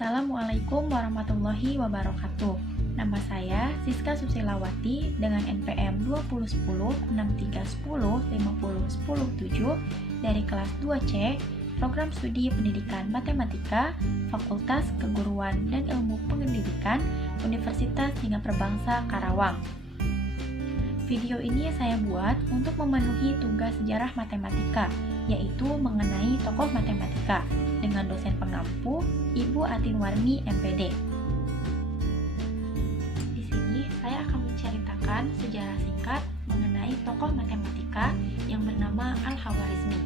Assalamualaikum warahmatullahi wabarakatuh. Nama saya Siska Susilawati dengan NPM 2010-6310-5010-7 dari kelas 2C, Program Studi Pendidikan Matematika, Fakultas Keguruan dan Ilmu Pendidikan, Universitas Singapura Bangsa Karawang. Video ini saya buat untuk memenuhi tugas sejarah matematika, yaitu mengenai tokoh matematika, dengan dosen pengampu Ibu Atinwarni MPD. Di sini saya akan menceritakan sejarah singkat mengenai tokoh matematika yang bernama Al-Khawarizmi.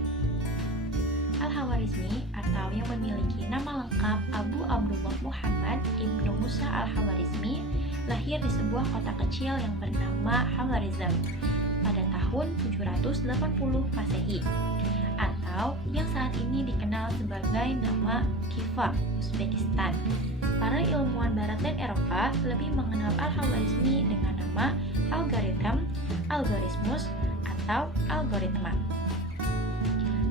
Al-Khawarizmi atau yang memiliki nama lengkap Abu Abdullah Muhammad Ibnu Musa Al-Khawarizmi lahir di sebuah kota kecil yang bernama Khawarizm pada tahun 780 Masehi, atau yang saat ini dikenal sebagai nama Khiva, Uzbekistan. Para ilmuwan Barat dan Eropa lebih mengenal Al-Khawarizmi dengan nama algoritm, algoritmus, atau algoritma.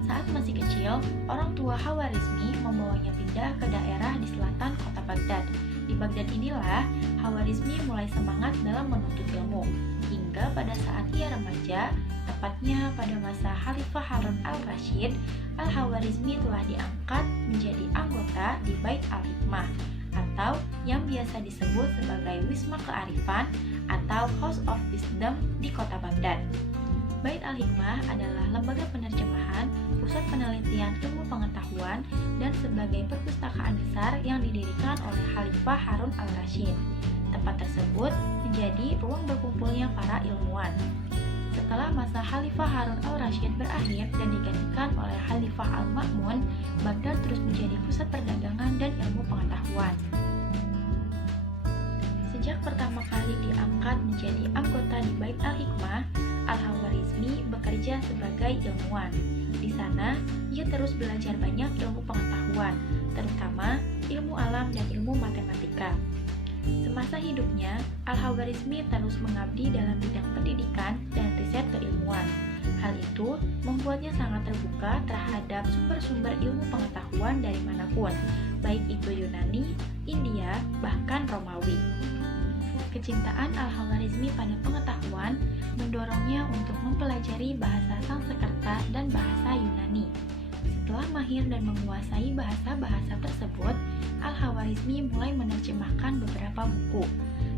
Saat masih kecil, orang tua Khawarizmi membawanya pindah ke daerah di selatan kota Baghdad. Di Baghdad inilah Khawarizmi mulai semangat dalam menuntut ilmu, hingga pada saat ia remaja, tepatnya pada masa Khalifah Harun al-Rashid, Al-Khawarizmi telah diangkat menjadi anggota di Bait al-Hikmah, atau yang biasa disebut sebagai Wisma Kearifan atau House of Wisdom di kota Baghdad. Bait al-Hikmah adalah lembaga penerjemahan, pusat penelitian ilmu pengetahuan, dan sebagai perpustakaan besar yang didirikan oleh Khalifah Harun al-Rashid. Tempat tersebut menjadi ruang berkumpulnya para ilmuwan. Setelah masa Khalifah Harun al-Rashid berakhir dan digantikan oleh Khalifah al-Ma'mun, Baghdad terus menjadi pusat perdagangan dan ilmu pengetahuan. Sejak pertama kali diangkat menjadi anggota di Bait al-Hikmah, Al-Khawarizmi bekerja sebagai ilmuwan. Di sana, ia terus belajar banyak ilmu pengetahuan, terutama ilmu alam dan ilmu matematika. Semasa hidupnya, Al-Khawarizmi terus mengabdi dalam bidang pendidikan dan riset keilmuan. Hal itu membuatnya sangat terbuka terhadap sumber-sumber ilmu pengetahuan dari manapun, baik itu Yunani, India, bahkan Romawi. Kecintaan Al-Khawarizmi pada pengetahuan mendorongnya untuk mempelajari bahasa Sanskerta dan bahasa Yunani. Setelah mahir dan menguasai bahasa-bahasa tersebut, Al-Khawarizmi mulai menerjemahkan beberapa buku,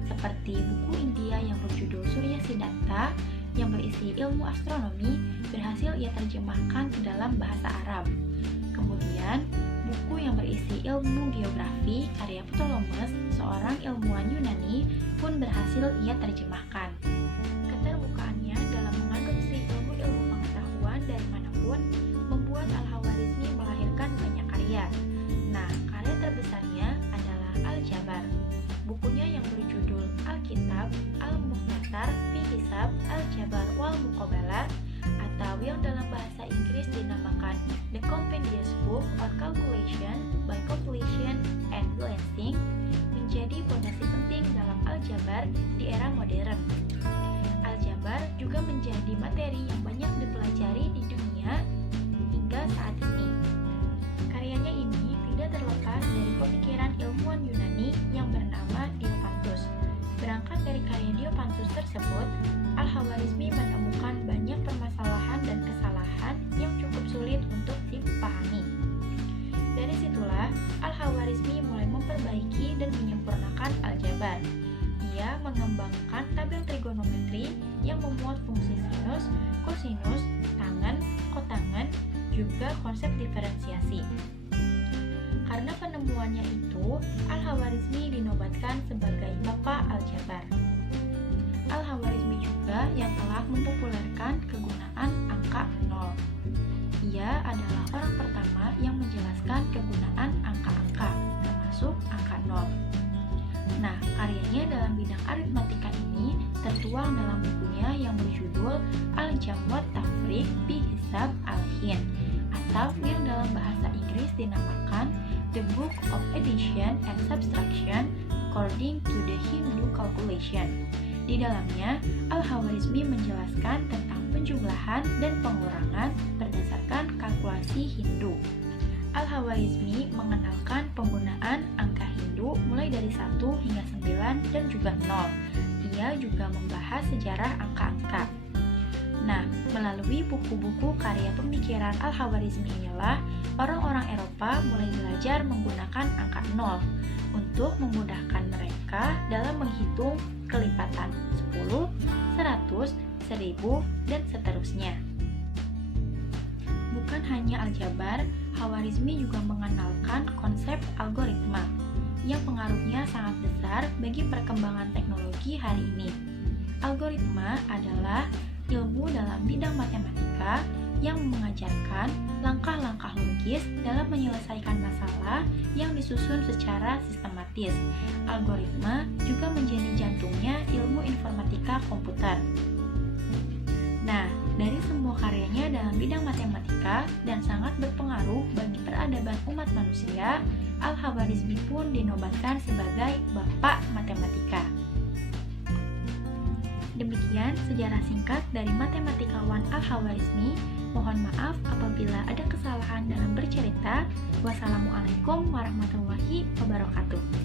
seperti buku India yang berjudul Surya Siddhartha yang berisi ilmu astronomi berhasil ia terjemahkan ke dalam bahasa Arab. Kemudian, buku yang berisi ilmu geografi karya Ptolemus, seorang ilmuwan Yunani, pun berhasil ia terjemahkan. Keterbukaannya dalam mengadopsi ilmu-ilmu pengetahuan dari manapun membuat Al-Khawarizmi melahirkan banyak karya. Nah, karya terbesarnya adalah Al-Jabar. Bukunya yang berjudul Al-Kitab Al-Mukhtasar fi Hisab Al-Jabar wal Muqabalah, atau yang dalam bahasa Inggris dinamakan The Compendious Book on Calculation by Calculation and Balancing, menjadi fondasi penting dalam aljabar di era modern. Aljabar juga menjadi materi yang banyak dipelajari di dunia hingga saat ini. Karyanya ini tidak terlepas dari pemikiran ilmuwan Yunani yang bernama Diopantus. Berangkat dari karya Diopantus tersebut, Al-Khawarizmi menemukan banyak permasalahan dan kesalahan yang cukup sulit untuk dipahami. Dari situlah, Al-Khawarizmi mulai memperbaiki dan menyempurnakan aljabar. Ia mengembangkan tabel trigonometri yang memuat fungsi sinus, kosinus, tangen, kotangen, juga konsep diferensiasi. Karena penemuannya itu, Al-Khawarizmi dinobatkan sebagai Bapak Aljabar. Al-Khawarizmi juga yang telah mempopulerkan kegunaan angka 0. Ia adalah orang pertama yang menjelaskan kegunaan angka-angka, termasuk angka 0. Nah, karyanya dalam bidang aritmatika ini tertuang dalam bukunya yang berjudul Al-Jam' wa Tafriq bi Hisab Al-Hin, atau yang dalam bahasa Inggris dinamakan The Book of Addition and Subtraction According to the Hindu Calculation. Di dalamnya, Al-Khawarizmi menjelaskan tentang penjumlahan dan pengurangan berdasarkan kalkulasi Hindu. Al-Khawarizmi mengenalkan penggunaan angka dari 1 hingga 9 dan juga 0. Ia juga membahas sejarah angka-angka. Nah, melalui buku-buku karya pemikiran Al-Khwarizmi inilah orang-orang Eropa mulai belajar menggunakan angka 0 untuk memudahkan mereka dalam menghitung kelipatan 10, 100, 1000, dan seterusnya. Bukan hanya aljabar, Khwarizmi juga mengenalkan konsep algoritma yang pengaruhnya sangat besar bagi perkembangan teknologi hari ini. Algoritma adalah ilmu dalam bidang matematika yang mengajarkan langkah-langkah logis dalam menyelesaikan masalah yang disusun secara sistematis. Algoritma juga menjadi jantungnya ilmu informatika komputer. Nah, dari semua karyanya dalam bidang matematika dan sangat berpengaruh bagi peradaban umat manusia, Al-Khwarizmi pun dinobatkan sebagai Bapak Matematika. Demikian sejarah singkat dari matematikawan Al-Khwarizmi. Mohon maaf apabila ada kesalahan dalam bercerita. Wassalamualaikum warahmatullahi wabarakatuh.